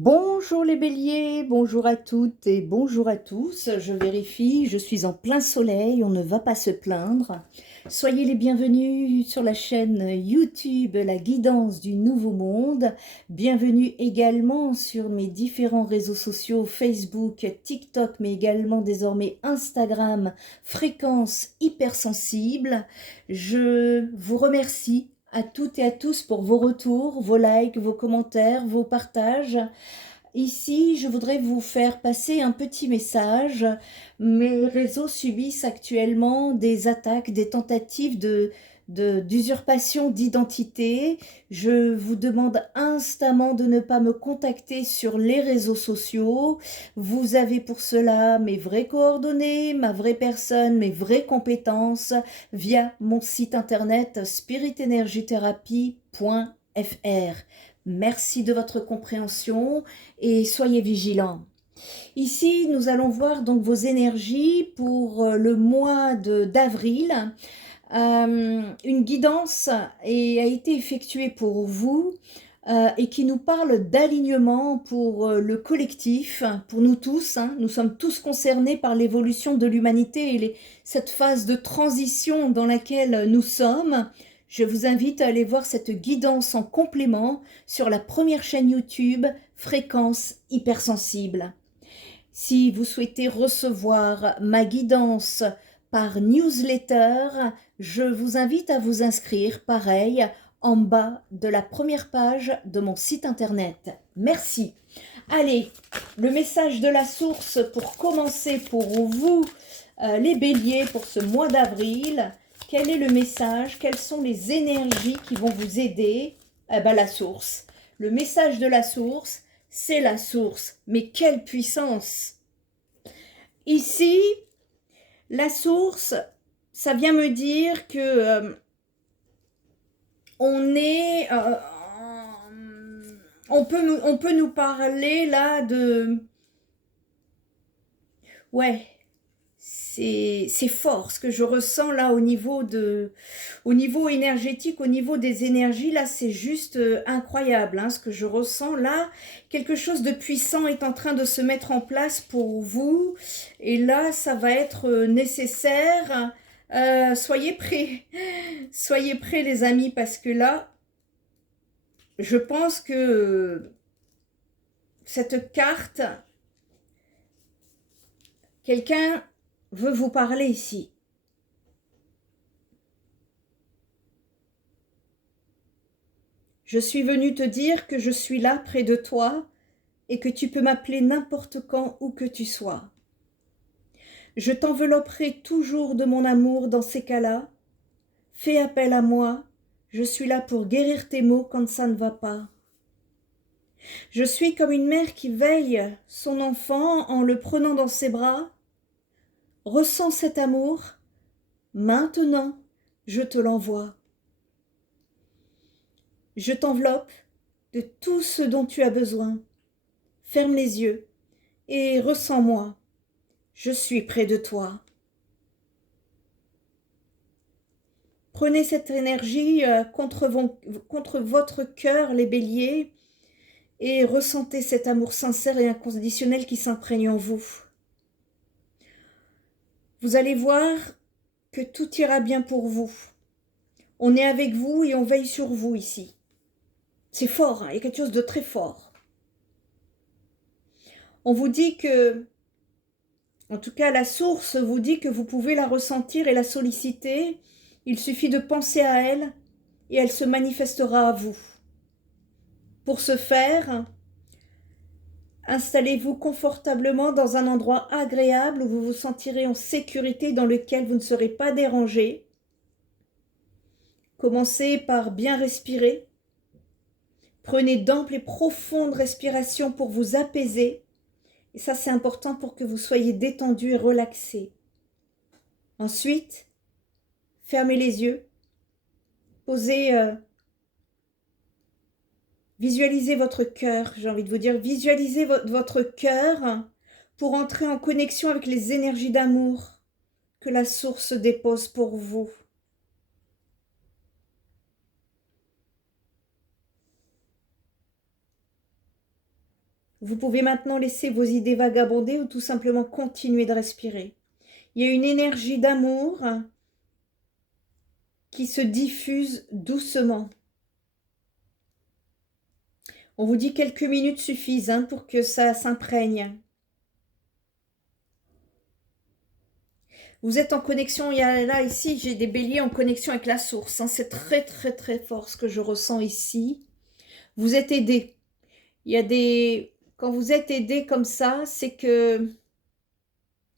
Bonjour les béliers, bonjour à toutes et bonjour à tous. Je vérifie, je suis en plein soleil, on ne va pas se plaindre. Soyez les bienvenus sur la chaîne YouTube La Guidance du Nouveau Monde. Bienvenue également sur mes différents réseaux sociaux Facebook, TikTok, mais également désormais Instagram, Fréquence Hypersensible. Je vous remercie à toutes et à tous pour vos retours, vos likes, vos commentaires, vos partages. Ici, je voudrais vous faire passer un petit message. Mes réseaux subissent actuellement des attaques, des tentatives d'usurpation d'identité. Je vous demande instamment de ne pas me contacter sur les réseaux sociaux. Vous avez pour cela mes vraies coordonnées, ma vraie personne, mes vraies compétences via mon site internet spiritenergithérapie.fr. Merci de votre compréhension et soyez vigilants. Ici, nous allons voir donc vos énergies pour le mois d'avril. Une guidance a été effectuée pour vous et qui nous parle d'alignement pour le collectif, pour nous tous. Nous sommes tous concernés par l'évolution de l'humanité et cette phase de transition dans laquelle nous sommes. Je vous invite à aller voir cette guidance en complément sur la première chaîne YouTube Fréquence Hypersensible. Si vous souhaitez recevoir ma guidance par newsletter, je vous invite à vous inscrire, pareil, en bas de la première page de mon site internet. Merci. Allez, le message de la source pour commencer pour vous, les béliers, pour ce mois d'avril. Quel est le message? Quelles sont les énergies qui vont vous aider? La source. Le message de la source, c'est la source. Mais quelle puissance! Ici, la source, ça vient me dire que on peut nous parler là de... Ouais, c'est fort ce que je ressens là au niveau énergétique, au niveau des énergies. Là, c'est juste incroyable ce que je ressens là. Quelque chose de puissant est en train de se mettre en place pour vous. Et là, ça va être nécessaire. Soyez prêts. Soyez prêts les amis, parce que là, je pense que cette carte, quelqu'un veut vous parler ici. Je suis venue te dire que je suis là près de toi et que tu peux m'appeler n'importe quand où que tu sois. Je t'envelopperai toujours de mon amour dans ces cas-là. Fais appel à moi, je suis là pour guérir tes maux quand ça ne va pas. Je suis comme une mère qui veille son enfant en le prenant dans ses bras. Ressens cet amour. Maintenant, je te l'envoie. Je t'enveloppe de tout ce dont tu as besoin. Ferme les yeux et ressens-moi. Je suis près de toi. Prenez cette énergie contre votre cœur, les béliers, et ressentez cet amour sincère et inconditionnel qui s'imprègne en vous. Vous allez voir que tout ira bien pour vous. On est avec vous et on veille sur vous ici. C'est fort, il y a quelque chose de très fort. On vous dit que, en tout cas la source vous dit que vous pouvez la ressentir et la solliciter. Il suffit de penser à elle et elle se manifestera à vous. Pour ce faire, installez-vous confortablement dans un endroit agréable où vous vous sentirez en sécurité, dans lequel vous ne serez pas dérangé. Commencez par bien respirer. Prenez d'amples et profondes respirations pour vous apaiser. Et ça, c'est important pour que vous soyez détendu et relaxé. Ensuite, fermez les yeux. Visualisez votre cœur, j'ai envie de vous dire. Visualisez votre cœur pour entrer en connexion avec les énergies d'amour que la source dépose pour vous. Vous pouvez maintenant laisser vos idées vagabonder ou tout simplement continuer de respirer. Il y a une énergie d'amour qui se diffuse doucement. On vous dit quelques minutes suffisent pour que ça s'imprègne. Vous êtes en connexion, il y a là, ici, j'ai des béliers en connexion avec la source. C'est très, très, très fort ce que je ressens ici. Vous êtes aidés. Il y a des... Quand vous êtes aidés comme ça, c'est que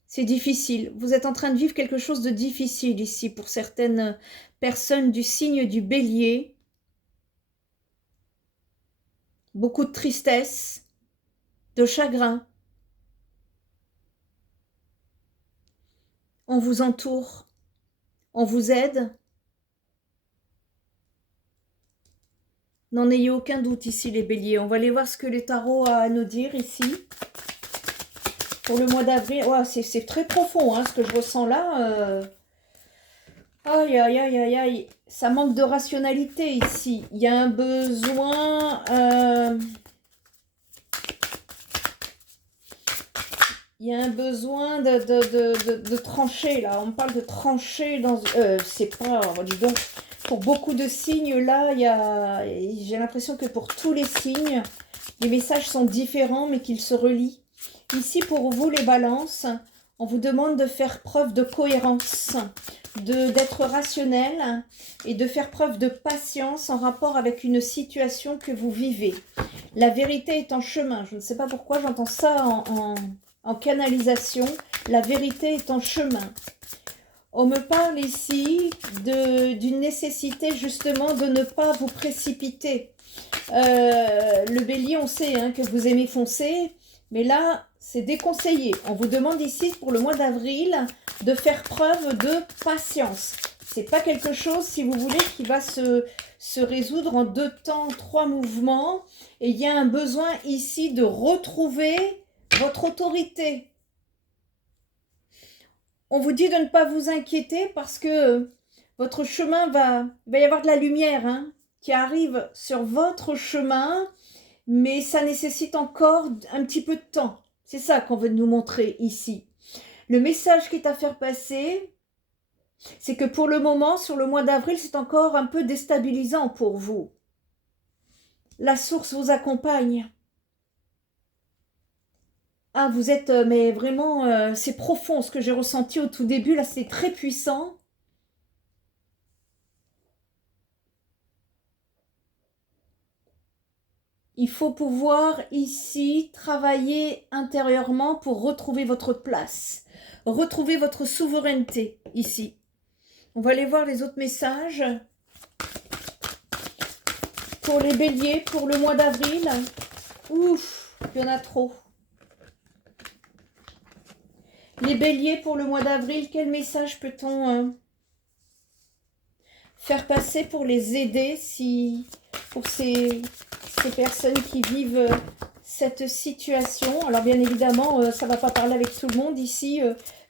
c'est difficile. Vous êtes en train de vivre quelque chose de difficile ici pour certaines personnes du signe du bélier. Beaucoup de tristesse, de chagrin. On vous entoure, on vous aide. N'en ayez aucun doute ici les béliers. On va aller voir ce que le tarot a à nous dire ici. Pour le mois d'avril. Ouais, c'est très profond ce que je ressens là. Aïe, aïe, aïe, aïe, aïe. Ça manque de rationalité ici. Il y a un besoin... Il y a un besoin de trancher, là. On parle de trancher dans... c'est pas... Dis donc, pour beaucoup de signes, là, j'ai l'impression que pour tous les signes, les messages sont différents, mais qu'ils se relient. Ici, pour vous, les balances, on vous demande de faire preuve de cohérence, d'être rationnel et de faire preuve de patience en rapport avec une situation que vous vivez. La vérité est en chemin. Je ne sais pas pourquoi j'entends ça en canalisation. La vérité est en chemin. On me parle ici d'une nécessité justement de ne pas vous précipiter. Le bélier, on sait que vous aimez foncer, mais là, c'est déconseillé. On vous demande ici, pour le mois d'avril, de faire preuve de patience. C'est pas quelque chose, si vous voulez, qui va se résoudre en 2 temps, 3 mouvements. Et il y a un besoin ici de retrouver votre autorité. On vous dit de ne pas vous inquiéter parce que votre chemin il va y avoir de la lumière qui arrive sur votre chemin, mais ça nécessite encore un petit peu de temps. C'est ça qu'on veut nous montrer ici. Le message qui est à faire passer, c'est que pour le moment, sur le mois d'avril, c'est encore un peu déstabilisant pour vous. La source vous accompagne. Ah, vous êtes, mais vraiment, c'est profond ce que j'ai ressenti au tout début. Là, c'est très puissant. Il faut pouvoir ici travailler intérieurement pour retrouver votre place. Retrouver votre souveraineté ici. On va aller voir les autres messages. Pour les béliers, pour le mois d'avril. Ouf, il y en a trop. Les béliers pour le mois d'avril, quel message peut-on faire passer pour les aider pour ces personnes qui vivent cette situation? Alors bien évidemment, ça ne va pas parler avec tout le monde ici.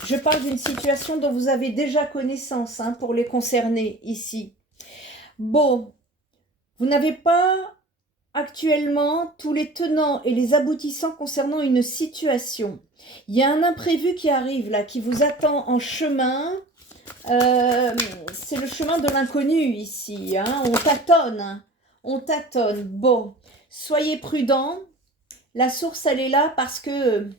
Je parle d'une situation dont vous avez déjà connaissance pour les concernés ici. Bon, vous n'avez pas actuellement tous les tenants et les aboutissants concernant une situation. Il y a un imprévu qui arrive là, qui vous attend en chemin. C'est le chemin de l'inconnu ici. On tâtonne. On tâtonne. Bon, soyez prudents. La source, elle est là parce que...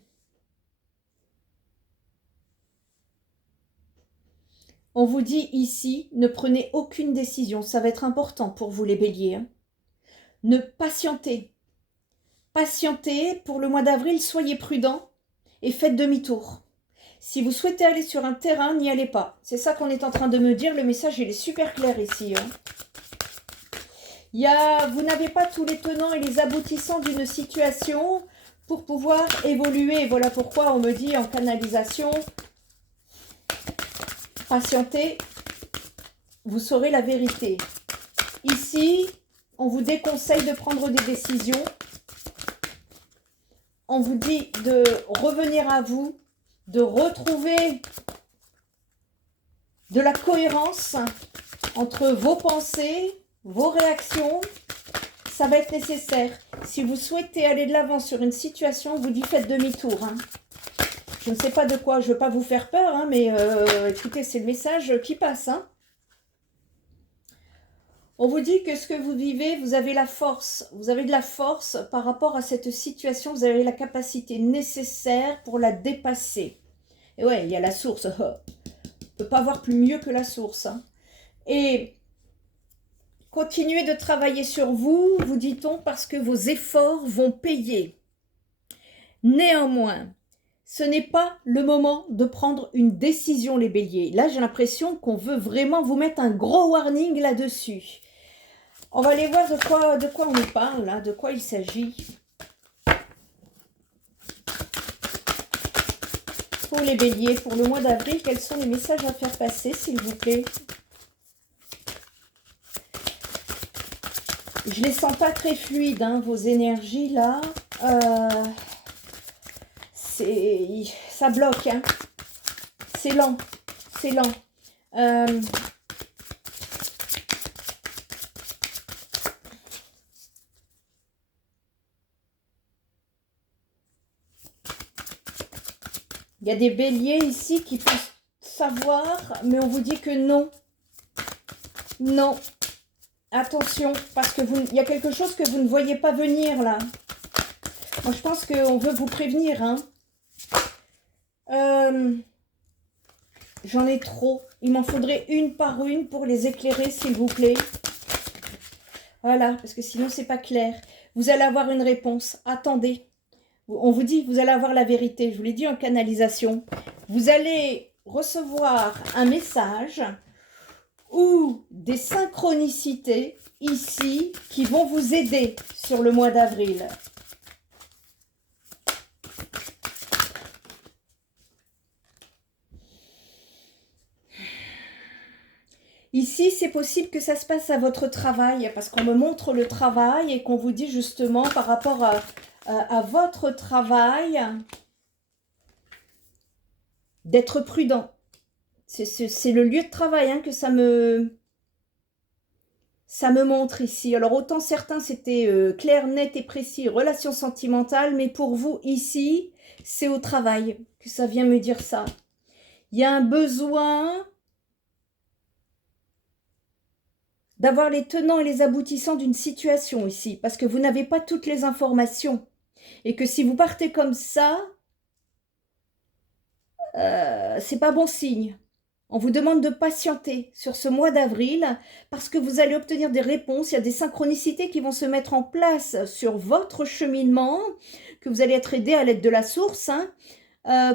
On vous dit ici, ne prenez aucune décision. Ça va être important pour vous les béliers. Ne patientez. Patientez pour le mois d'avril, soyez prudents et faites demi-tour. Si vous souhaitez aller sur un terrain, n'y allez pas. C'est ça qu'on est en train de me dire. Le message, il est super clair ici. Vous n'avez pas tous les tenants et les aboutissants d'une situation pour pouvoir évoluer. Voilà pourquoi on me dit en canalisation, patientez, vous saurez la vérité. Ici, on vous déconseille de prendre des décisions. On vous dit de revenir à vous, de retrouver de la cohérence entre vos pensées, vos réactions ça va être nécessaire. Si vous souhaitez aller de l'avant sur une situation, vous dites faites demi-tour. Hein. Je ne sais pas de quoi, je ne veux pas vous faire peur, hein, mais écoutez, c'est le message qui passe. Hein. On vous dit que ce que vous vivez, vous avez la force. Vous avez de la force par rapport à cette situation. Vous avez la capacité nécessaire pour la dépasser. Et ouais, il y a la source. On ne peut pas voir plus mieux que la source. Hein. Et continuez de travailler sur vous, vous dit-on, parce que vos efforts vont payer. Néanmoins, ce n'est pas le moment de prendre une décision, les béliers. Là, j'ai l'impression qu'on veut vraiment vous mettre un gros warning là-dessus. On va aller voir de quoi on nous parle, là, de quoi il s'agit. Pour les béliers, pour le mois d'avril, quels sont les messages à faire passer, s'il vous plaît? Je les sens pas très fluides, hein, vos énergies, là. Ça bloque, hein. C'est lent, c'est lent. Il y a des béliers ici qui peuvent savoir, mais on vous dit que non. Non. Attention, parce que il y a quelque chose que vous ne voyez pas venir, là. Moi, je pense qu'on veut vous prévenir, hein. J'en ai trop. Il m'en faudrait une par une pour les éclairer, s'il vous plaît. Voilà, parce que sinon, c'est pas clair. Vous allez avoir une réponse. Attendez. On vous dit, vous allez avoir la vérité. Je vous l'ai dit en canalisation. Vous allez recevoir un message ou des synchronicités ici qui vont vous aider sur le mois d'avril. Ici, c'est possible que ça se passe à votre travail, parce qu'on me montre le travail et qu'on vous dit justement par rapport à votre travail d'être prudent. C'est le lieu de travail hein, que ça me montre ici. Alors autant certains c'était clair, net et précis, relation sentimentale, mais pour vous ici, c'est au travail que ça vient me dire ça. Il y a un besoin d'avoir les tenants et les aboutissants d'une situation ici, parce que vous n'avez pas toutes les informations. Et que si vous partez comme ça, c'est pas bon signe. On vous demande de patienter sur ce mois d'avril, parce que vous allez obtenir des réponses, il y a des synchronicités qui vont se mettre en place sur votre cheminement, que vous allez être aidé à l'aide de la source, hein,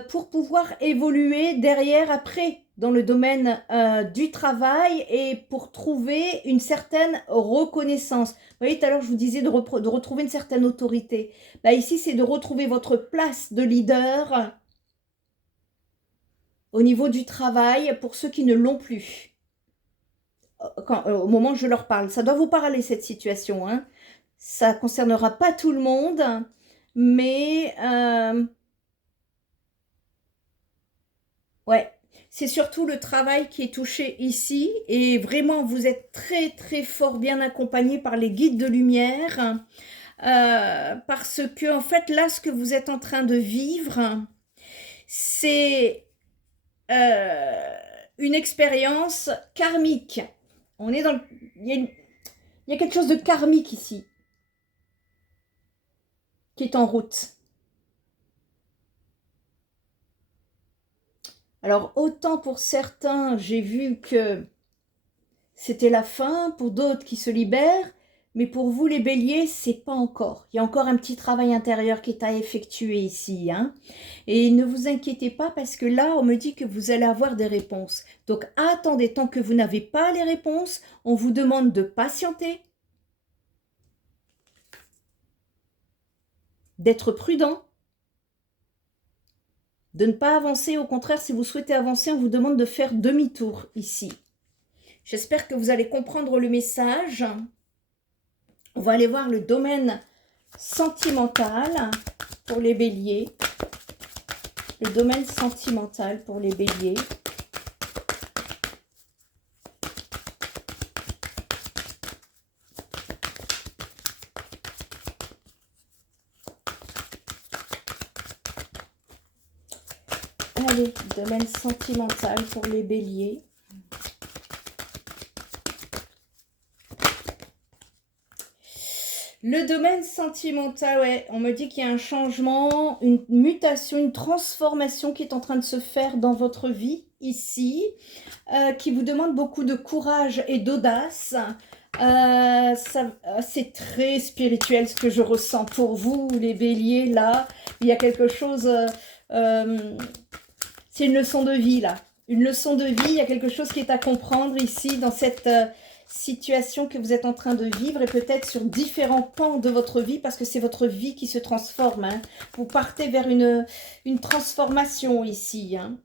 pour pouvoir évoluer derrière, après, dans le domaine du travail et pour trouver une certaine reconnaissance. Vous voyez, tout à l'heure, je vous disais de retrouver une certaine autorité. Là, ici, c'est de retrouver votre place de leader au niveau du travail pour ceux qui ne l'ont plus. Au moment où je leur parle. Ça doit vous parler, cette situation. Hein. Ça ne concernera pas tout le monde, mais... ouais. C'est surtout le travail qui est touché ici et vraiment vous êtes très très fort bien accompagné par les guides de lumière parce que en fait là ce que vous êtes en train de vivre c'est une expérience karmique. On est dans il y a quelque chose de karmique ici qui est en route. Alors, autant pour certains, j'ai vu que c'était la fin, pour d'autres qui se libèrent, mais pour vous, les béliers, c'est pas encore. Il y a encore un petit travail intérieur qui est à effectuer ici. Hein. Et ne vous inquiétez pas, parce que là, on me dit que vous allez avoir des réponses. Donc, attendez, tant que vous n'avez pas les réponses, on vous demande de patienter, d'être prudent, de ne pas avancer. Au contraire, si vous souhaitez avancer, on vous demande de faire demi-tour ici. J'espère que vous allez comprendre le message. On va aller voir le domaine sentimental pour les béliers. Le domaine sentimental pour les béliers. Allez, domaine sentimental pour les béliers. Le domaine sentimental, ouais, on me dit qu'il y a un changement, une mutation, une transformation qui est en train de se faire dans votre vie ici, qui vous demande beaucoup de courage et d'audace. C'est très spirituel ce que je ressens pour vous, les béliers, là. Il y a quelque chose, c'est une leçon de vie, là. Une leçon de vie, il y a quelque chose qui est à comprendre ici, dans cette situation que vous êtes en train de vivre, et peut-être sur différents pans de votre vie, parce que c'est votre vie qui se transforme. Hein. Vous partez vers une transformation ici. Hein.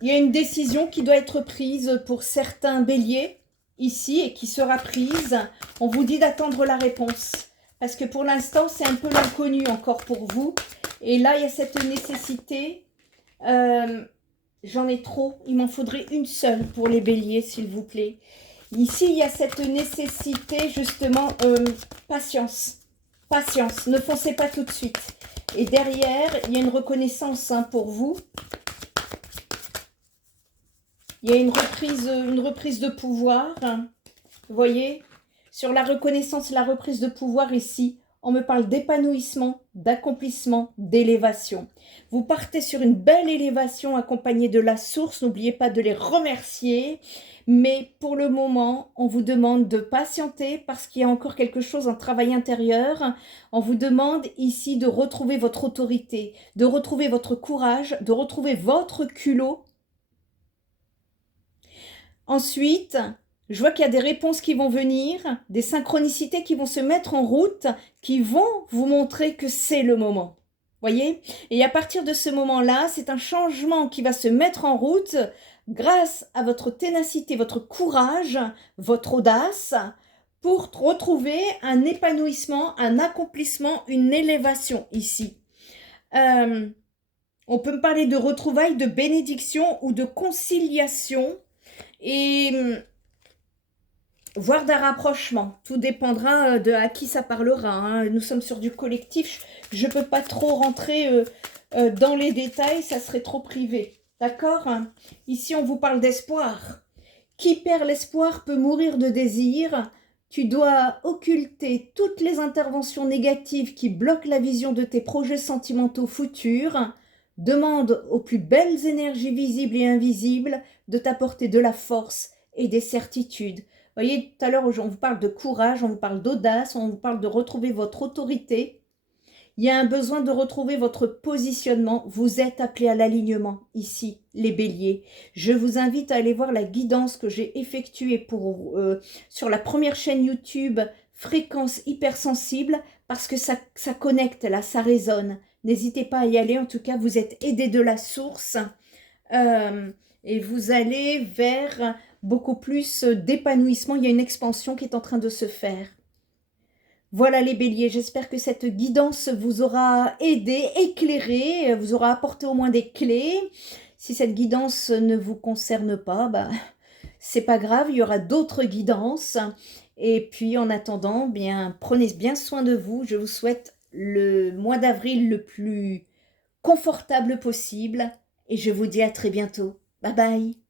Il y a une décision qui doit être prise pour certains béliers ici et qui sera prise. On vous dit d'attendre la réponse parce que pour l'instant, c'est un peu l'inconnu encore pour vous. Et là, il y a cette nécessité. J'en ai trop. Il m'en faudrait une seule pour les béliers, s'il vous plaît. Ici, il y a cette nécessité, justement, patience. Patience. Ne foncez pas tout de suite. Et derrière, il y a une reconnaissance hein, pour vous. Il y a une reprise de pouvoir. Vous voyez, sur la reconnaissance, la reprise de pouvoir ici, on me parle d'épanouissement, d'accomplissement, d'élévation. Vous partez sur une belle élévation accompagnée de la source. N'oubliez pas de les remercier. Mais pour le moment, on vous demande de patienter parce qu'il y a encore quelque chose, un travail intérieur. On vous demande ici de retrouver votre autorité, de retrouver votre courage, de retrouver votre culot. Ensuite, je vois qu'il y a des réponses qui vont venir, des synchronicités qui vont se mettre en route, qui vont vous montrer que c'est le moment. Voyez? Et à partir de ce moment-là, c'est un changement qui va se mettre en route grâce à votre ténacité, votre courage, votre audace, pour retrouver un épanouissement, un accomplissement, une élévation ici. On peut me parler de retrouvailles, de bénédiction ou de conciliation. Et voire d'un rapprochement. Tout dépendra de à qui ça parlera. Hein. Nous sommes sur du collectif. Je ne peux pas trop rentrer dans les détails. Ça serait trop privé. D'accord? Ici, on vous parle d'espoir. Qui perd l'espoir peut mourir de désir. Tu dois occulter toutes les interventions négatives qui bloquent la vision de tes projets sentimentaux futurs. Demande aux plus belles énergies visibles et invisibles de t'apporter de la force et des certitudes. Vous voyez, tout à l'heure, on vous parle de courage, on vous parle d'audace, on vous parle de retrouver votre autorité. Il y a un besoin de retrouver votre positionnement. Vous êtes appelés à l'alignement, ici, les béliers. Je vous invite à aller voir la guidance que j'ai effectuée sur la première chaîne YouTube, Fréquence Hypersensible, parce que ça connecte, là, ça résonne. N'hésitez pas à y aller, en tout cas, vous êtes aidés de la source et vous allez vers beaucoup plus d'épanouissement. Il y a une expansion qui est en train de se faire. Voilà les béliers, j'espère que cette guidance vous aura aidé, éclairé, vous aura apporté au moins des clés. Si cette guidance ne vous concerne pas, bah, c'est pas grave, il y aura d'autres guidances. Et puis en attendant, bien, prenez bien soin de vous. Je vous souhaite le mois d'avril le plus confortable possible et je vous dis à très bientôt. Bye bye.